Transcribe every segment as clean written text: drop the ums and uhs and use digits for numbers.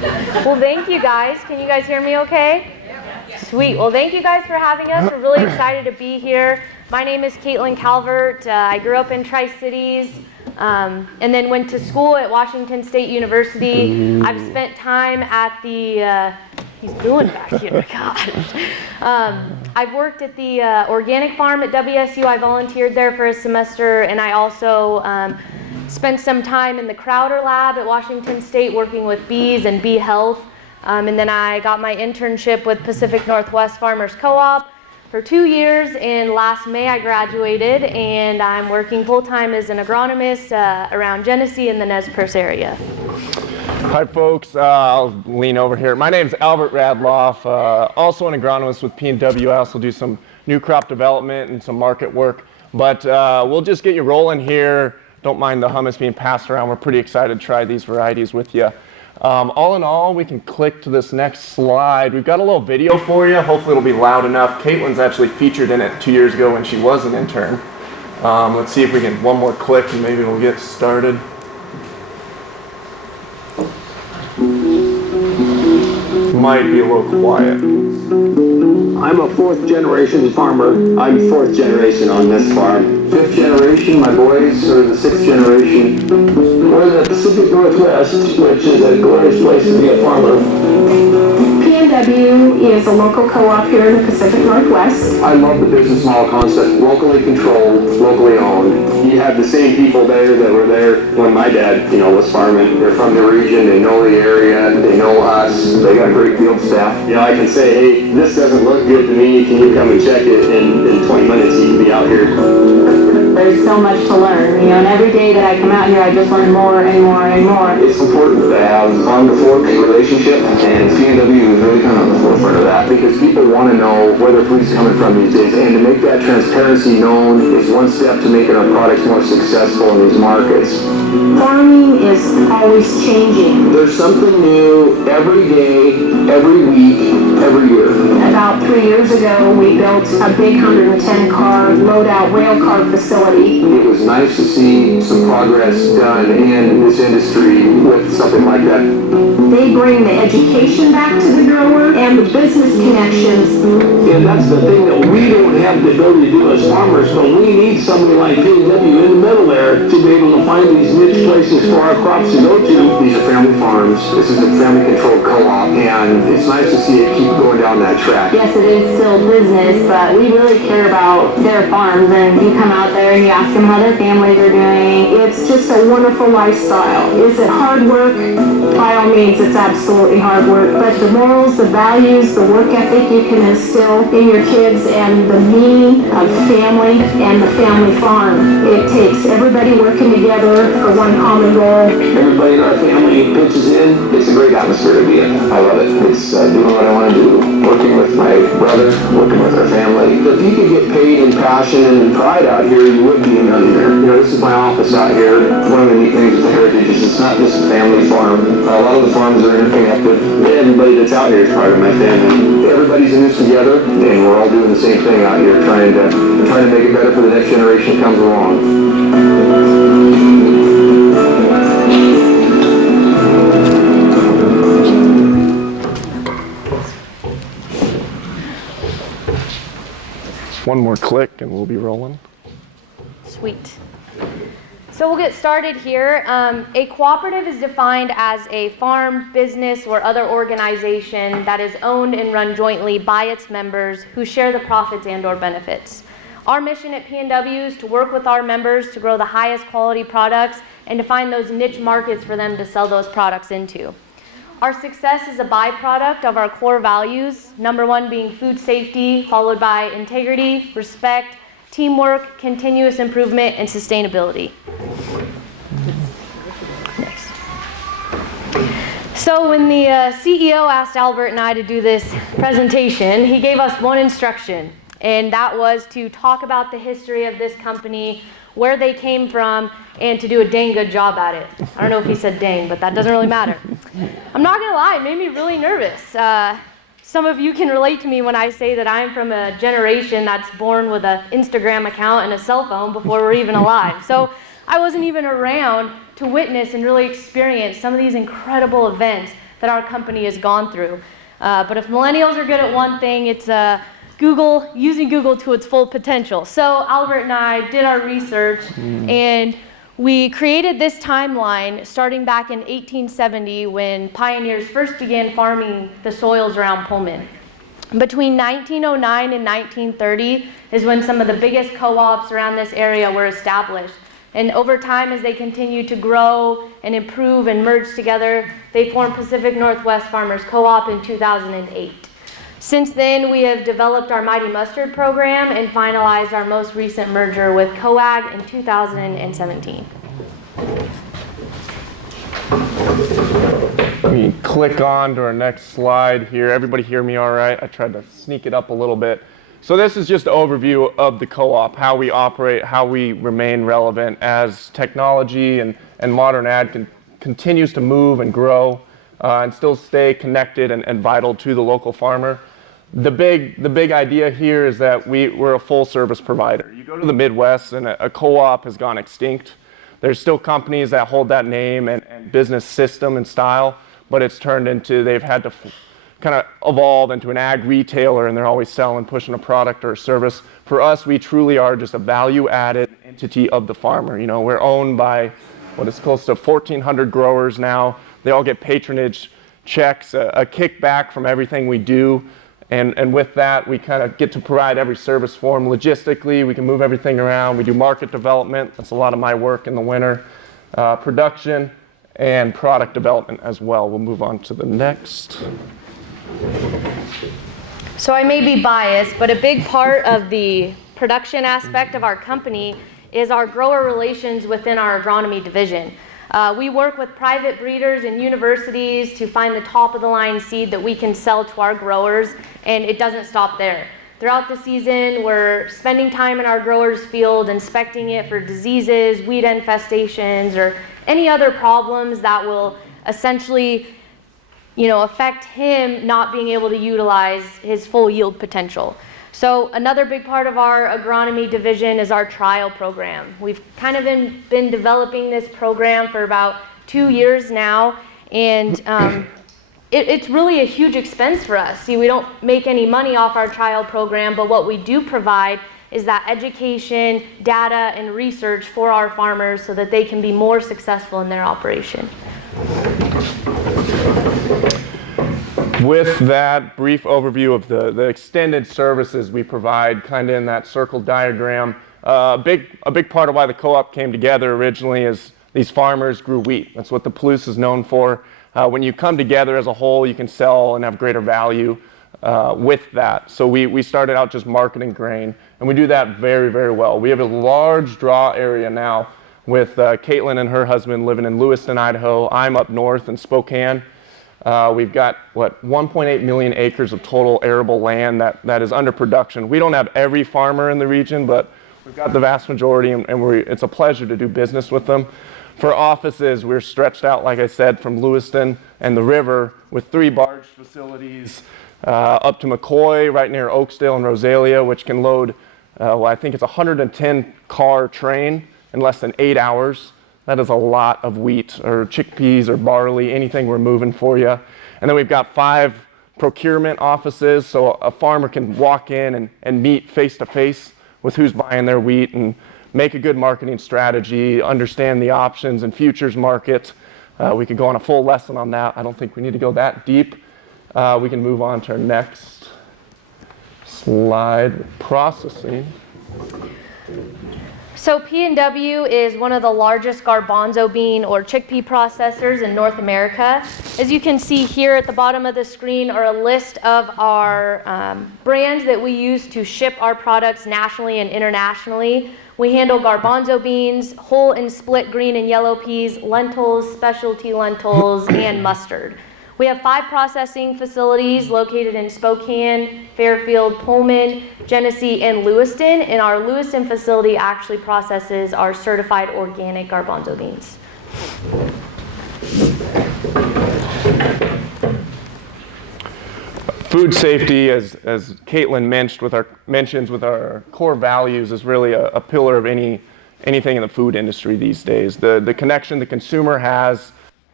Well, thank you guys. Can you guys hear me okay? Sweet. Well, thank you guys for having us. We're really excited to be here. My name is Kaitlin Calvert. I grew up in Tri-Cities and then went to school at Washington State University. I've spent time at the, he's booing back here, God. I've worked at the organic farm at WSU. I volunteered there for a semester, and I also spent some time in the Crowder lab at Washington State working with bees and bee health. And then I got my internship with Pacific Northwest Farmers Co-op for 2 years, and last May I graduated, and I'm working full-time as an agronomist around Genesee in the Nez Perce area. Hi folks, I'll lean over here. My name's Albert Radloff, also an agronomist with PNW. I also do some new crop development and some market work, but we'll just get you rolling here. Don't mind the hummus being passed around. We're pretty excited to try these varieties with you. All in all, we can click to this next slide. We've got a little video for you. Hopefully it'll be loud enough. Caitlin's actually featured in it 2 years ago when she was an intern. Let's see if we can, one more click and maybe we'll get started. Might be a little quiet. I'm a fourth generation farmer. I'm fourth generation on this farm. Fifth generation, my boys are the sixth generation. We're in the Pacific Northwest, which is a glorious place to be a farmer. PNW is a local co-op here in the Pacific Northwest. I love the business model concept, locally controlled, locally owned. You have the same people there that were there when my dad, was farming. They're from the region, they know the area, they know us, they got great field staff. I can say, hey, this doesn't look good to me, can you come and check it? In 20 minutes you can be out here. There's so much to learn, and every day that I come out here I just learn more and more and more. It's important to have farm-to-fork relationship, and PNW is really kind of on the forefront of that because people want to know where their food's coming from these days, and to make that transparency known is one step to making our products more successful in these markets. Farming is always changing. There's something new every day, every week, every year. About 3 years ago, we built a big 110-car load-out rail car facility. It was nice to see some progress done in this industry with something like that. They bring the education back to the grower and the business connections. And that's the thing that we don't have the ability to do as farmers, but we need somebody like PNW in the middle there to be able to find these niche places for our crops to go to. These are family farms. This is a family-controlled co-op, and it's nice to see it keep going down that track. Yes, it is still business, but we really care about their farms, and you come out there and you ask them how their families are doing. It's just a wonderful lifestyle. Is it hard work? By all means, it's absolutely hard work, but the morals, the values, the work ethic you can instill in your kids and the meaning of family and the family farm. It takes everybody working together for one common goal. Everybody in our family pitches in. It's a great atmosphere to be in. I love it. It's doing what I want to do. Working with my brother, working with our family. If you could get paid in passion and pride out here, you would be none here. This is my office out here. One of the neat things with the Heritage is it's not just a family farm. A lot of the farms are interconnected. Everybody that's out here is part of my family. Everybody's in this together, and we're all doing the same thing out here, trying to make it better for the next generation that comes along. One more click and we'll be rolling. Sweet. So we'll get started here. A cooperative is defined as a farm, business, or other organization that is owned and run jointly by its members who share the profits and/or benefits. Our mission at PNW is to work with our members to grow the highest quality products and to find those niche markets for them to sell those products into. Our success is a byproduct of our core values, number one being food safety, followed by integrity, respect, teamwork, continuous improvement, and sustainability. Next. So when the CEO asked Albert and I to do this presentation, he gave us one instruction, and that was to talk about the history of this company, where they came from, and to do a dang good job at it. I don't know if he said dang, but that doesn't really matter. I'm not gonna lie, it made me really nervous. Some of you can relate to me when I say that I'm from a generation that's born with an Instagram account and a cell phone before we're even alive. So I wasn't even around to witness and really experience some of these incredible events that our company has gone through. But if millennials are good at one thing, it's using Google to its full potential. So Albert and I did our research, and we created this timeline starting back in 1870 when pioneers first began farming the soils around Pullman. Between 1909 and 1930 is when some of the biggest co-ops around this area were established. And over time, as they continued to grow and improve and merge together, they formed Pacific Northwest Farmers Co-op in 2008. Since then, we have developed our Mighty Mustard program and finalized our most recent merger with COAG in 2017. Let me click on to our next slide here. Everybody hear me all right? I tried to sneak it up a little bit. So this is just an overview of the co-op, how we operate, how we remain relevant as technology and modern ag continues to move and grow and still stay connected and vital to the local farmer. The big idea here is that we're a full service provider. You go to the Midwest and a co-op has gone extinct. There's still companies that hold that name and business system and style, but it's turned into, they've had to kind of evolve into an ag retailer, and they're always selling, pushing a product or a service. For us, we truly are just a value-added entity of the farmer. You know, we're owned by what is close to 1,400 growers now. They all get patronage checks, a kickback from everything we do. And with that, we kind of get to provide every service for them. Logistically, we can move everything around. We do market development. That's a lot of my work in the winter. Production and product development as well. We'll move on to the next. So I may be biased, but a big part of the production aspect of our company is our grower relations within our agronomy division. We work with private breeders and universities to find the top of the line seed that we can sell to our growers, and it doesn't stop there. Throughout the season, we're spending time in our growers' field, inspecting it for diseases, weed infestations, or any other problems that will essentially affect him not being able to utilize his full yield potential. So another big part of our agronomy division is our trial program. We've kind of been developing this program for about 2 years now, and it's really a huge expense for us. See, we don't make any money off our trial program, but what we do provide is that education, data, and research for our farmers so that they can be more successful in their operation. With that brief overview of the extended services we provide, kind of in that circle diagram, a big part of why the co-op came together originally is these farmers grew wheat. That's what the Palouse is known for. When you come together as a whole, you can sell and have greater value with that. So we started out just marketing grain, and we do that very, very well. We have a large draw area now with Kaitlin and her husband living in Lewiston, Idaho. I'm up north in Spokane. We've got, 1.8 million acres of total arable land that is under production. We don't have every farmer in the region, but we've got the vast majority, and it's a pleasure to do business with them. For offices, we're stretched out, like I said, from Lewiston and the river with 3 barge facilities up to McCoy, right near Oakesdale and Rosalia, which can load, I think it's a 110-car train in less than 8 hours. That is a lot of wheat or chickpeas or barley, anything we're moving for you. And then we've got 5 procurement offices, so a farmer can walk in and meet face-to-face with who's buying their wheat and make a good marketing strategy, understand the options and futures market. We could go on a full lesson on that. I don't think we need to go that deep. We can move on to our next slide, processing. So PNW is one of the largest garbanzo bean or chickpea processors in North America. As you can see here at the bottom of the screen are a list of our brands that we use to ship our products nationally and internationally. We handle garbanzo beans, whole and split green and yellow peas, lentils, specialty lentils, and mustard. We have 5 processing facilities located in Spokane, Fairfield, Pullman, Genesee, and Lewiston. And our Lewiston facility actually processes our certified organic garbanzo beans. Food safety, as Kaitlin mentions with our core values, is really a pillar of anything in the food industry these days. The connection the consumer has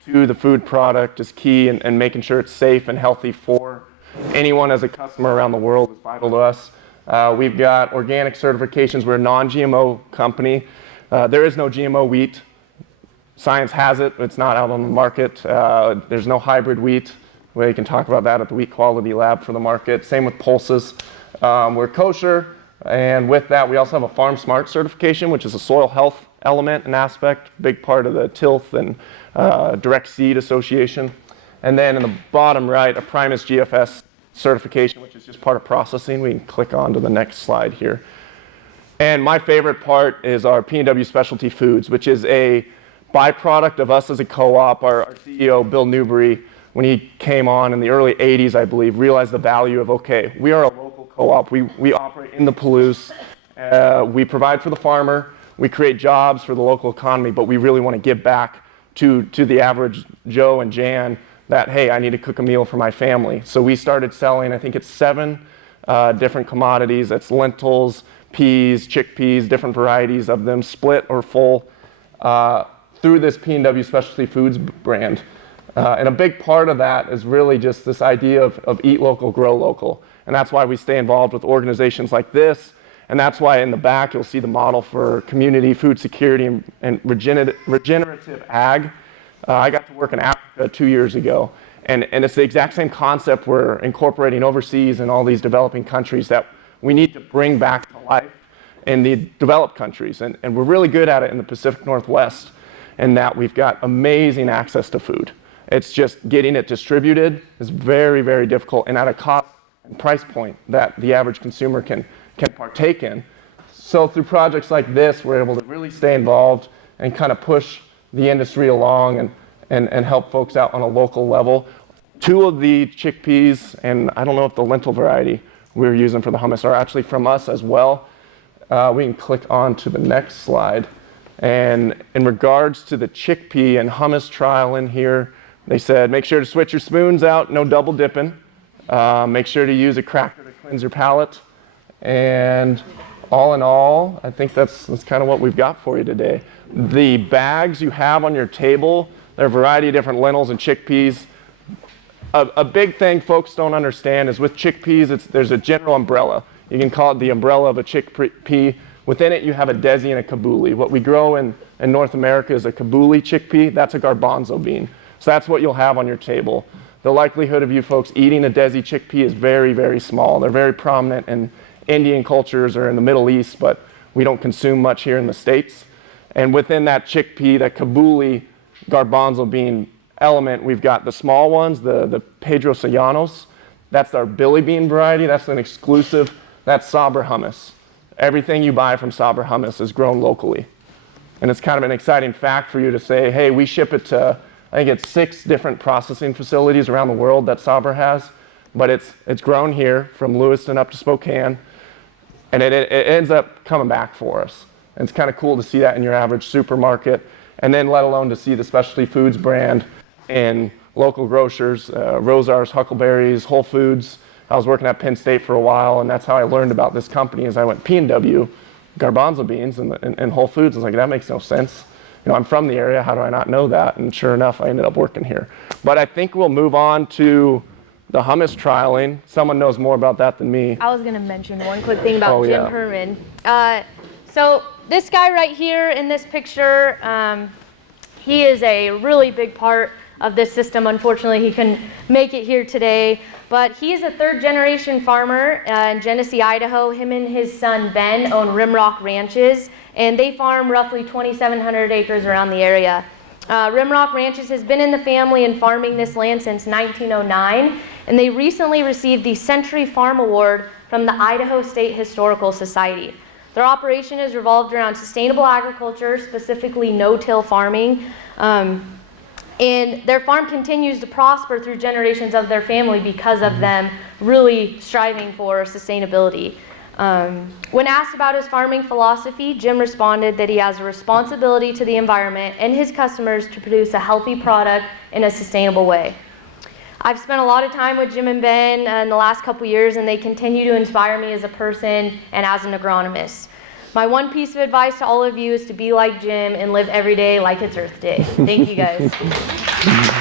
to the food product is key, and making sure it's safe and healthy for anyone as a customer around the world is vital to us. We've got organic certifications. We're a non-GMO company. There is no GMO wheat. Science has it. It's not out on the market. There's no hybrid wheat. We can talk about that at the Wheat Quality Lab for the market. Same with pulses. We're kosher, and with that, we also have a Farm Smart certification, which is a soil health element and aspect, big part of the tilth and direct seed association. And then in the bottom right, a Primus GFS certification, which is just part of processing. We can click on to the next slide here. And my favorite part is our PNW Specialty Foods, which is a byproduct of us as a co-op. Our CEO, Bill Newbury, when he came on in the early 80s, I believe, realized the value of, okay, we are a local co-op. We operate in the Palouse. We provide for the farmer. We create jobs for the local economy, but we really want to give back to the average Joe and Jan that, hey, I need to cook a meal for my family. So we started selling, I think it's 7 different commodities. That's lentils, peas, chickpeas, different varieties of them, split or full, through this PNW Specialty Foods brand. And a big part of that is really just this idea of eat local, grow local. And that's why we stay involved with organizations like this. And that's why in the back you'll see the model for community food security and regenerative ag. I got to work in Africa 2 years ago. And it's the exact same concept we're incorporating overseas in all these developing countries that we need to bring back to life in the developed countries. And we're really good at it in the Pacific Northwest, in that we've got amazing access to food. It's just getting it distributed is very, very difficult, and at a cost and price point that the average consumer can partake in. So through projects like this, we're able to really stay involved and kind of push the industry along and help folks out on a local level. 2 of the chickpeas, and I don't know if the lentil variety we're using for the hummus are actually from us as well. We can click on to the next slide. And in regards to the chickpea and hummus trial in here, they said, make sure to switch your spoons out, no double dipping. Make sure to use a cracker to cleanse your palate. And all in all, I think that's kind of what we've got for you today. The bags you have on your table, there are a variety of different lentils and chickpeas. A big thing folks don't understand is with chickpeas, there's a general umbrella. You can call it the umbrella of a chickpea. Within it, you have a desi and a kabuli. What we grow in North America is a kabuli chickpea. That's a garbanzo bean. So that's what you'll have on your table. The likelihood of you folks eating a desi chickpea is very, very small. They're very prominent in Indian cultures or in the Middle East, but we don't consume much here in the States. And within that chickpea, that kabuli garbanzo bean element, we've got the small ones, the Pedro Sellanos. That's our Billy Bean variety. That's an exclusive. That's Sabra hummus. Everything you buy from Sabra hummus is grown locally. And it's kind of an exciting fact for you to say, hey, we ship it to, I think it's 6 different processing facilities around the world that Sabra has, but it's grown here from Lewiston up to Spokane, and it ends up coming back for us. And it's kind of cool to see that in your average supermarket, and then let alone to see the Specialty Foods brand in local grocers, Rosar's, Huckleberry's, Whole Foods. I was working at Penn State for a while, and that's how I learned about this company. As I went PNW, garbanzo beans, and Whole Foods. I was like, that makes no sense. You know, I'm from the area. How do I not know that? And sure enough, I ended up working here. But I think we'll move on to the hummus trialing. Someone knows more about that than me. I was going to mention one quick thing about Jim Herman. So this guy right here in this picture, he is a really big part of this system. Unfortunately, he couldn't make it here today. But he's a 3rd-generation farmer in Genesee, Idaho. Him and his son, Ben, own Rimrock Ranches, and they farm roughly 2,700 acres around the area. Rimrock Ranches has been in the family and farming this land since 1909, and they recently received the Century Farm Award from the Idaho State Historical Society. Their operation is revolved around sustainable agriculture, specifically no-till farming. And their farm continues to prosper through generations of their family because of them really striving for sustainability. When asked about his farming philosophy, Jim responded that he has a responsibility to the environment and his customers to produce a healthy product in a sustainable way. I've spent a lot of time with Jim and Ben in the last couple years, and they continue to inspire me as a person and as an agronomist. My one piece of advice to all of you is to be like Jim and live every day like it's Earth Day. Thank you guys.